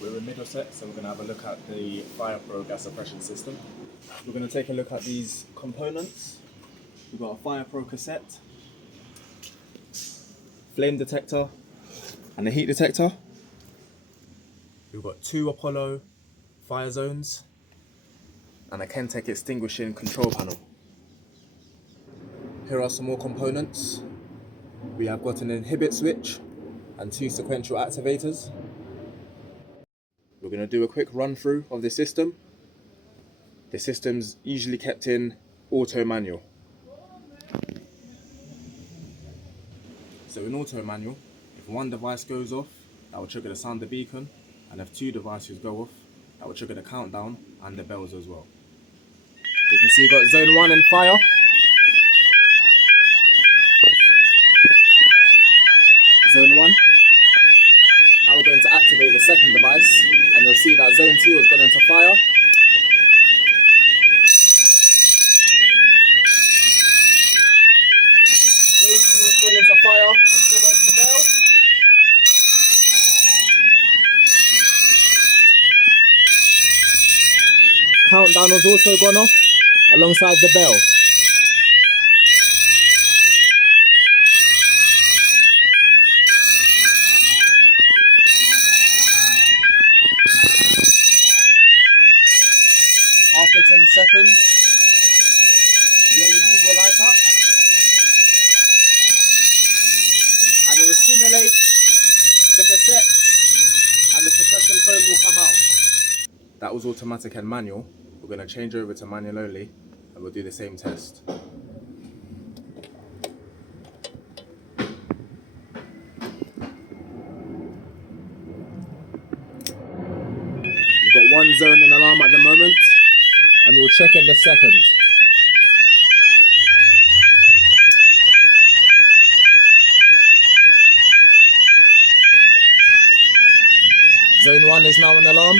We're in Middlesex, and we're going to have a look at the FirePro gas suppression system. We're going to take a look at these components. We've got a FirePro cassette, flame detector, and a heat detector. We've got 2 Apollo fire zones and a Kentech extinguishing control panel. Here are some more components. We have got an inhibit switch and 2 sequential activators. We're going to do a quick run through of the system. The system's usually kept in auto manual. So in auto manual, if one device goes off, that will trigger the sounder beacon, and if 2 devices go off, that will trigger the countdown and the bells as well. You can see you've got zone 1 in fire. Zone 1. Now we're going to activate the second device, and you'll see that zone 2 has gone into fire. Zone 2 has gone into fire, and so went the bell. Countdown has also gone off alongside the bell. After 10 seconds, the LEDs will light up and it will simulate the cassettes and the suppression foam will come out. That was automatic and manual. We're going to change over to manual only and we'll do the same test. We've got 1 zone in alarm at the moment, and we'll check in the second. Zone 1 is now in alarm.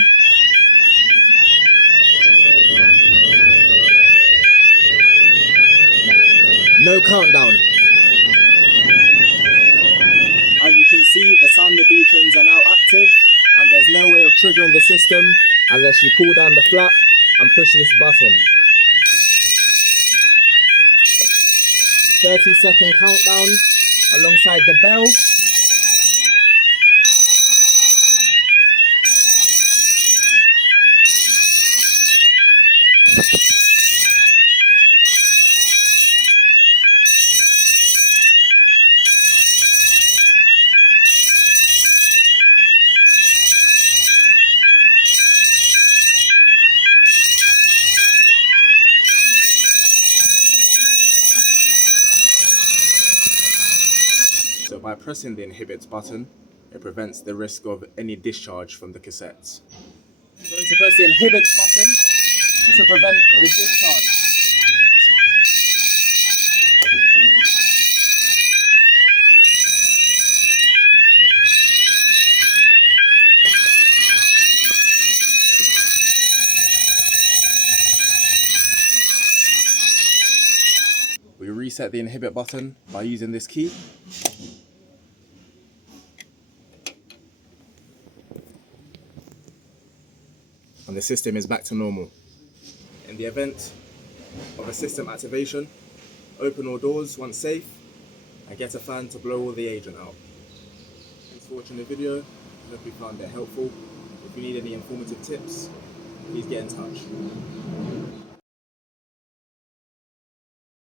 No countdown. As you can see, the sounder beacons are now active, and there's no way of triggering the system unless you pull down the flap and push this button. 30-second countdown alongside the bell. So by pressing the inhibit button, it prevents the risk of any discharge from the cassettes. I'm going to press the inhibit button to prevent the discharge. We reset the inhibit button by using this key. And the system is back to normal. In the event of a system activation, open all doors once safe and get a fan to blow all the agent out. Thanks for watching the video. I hope you found it helpful. If you need any informative tips, please get in touch.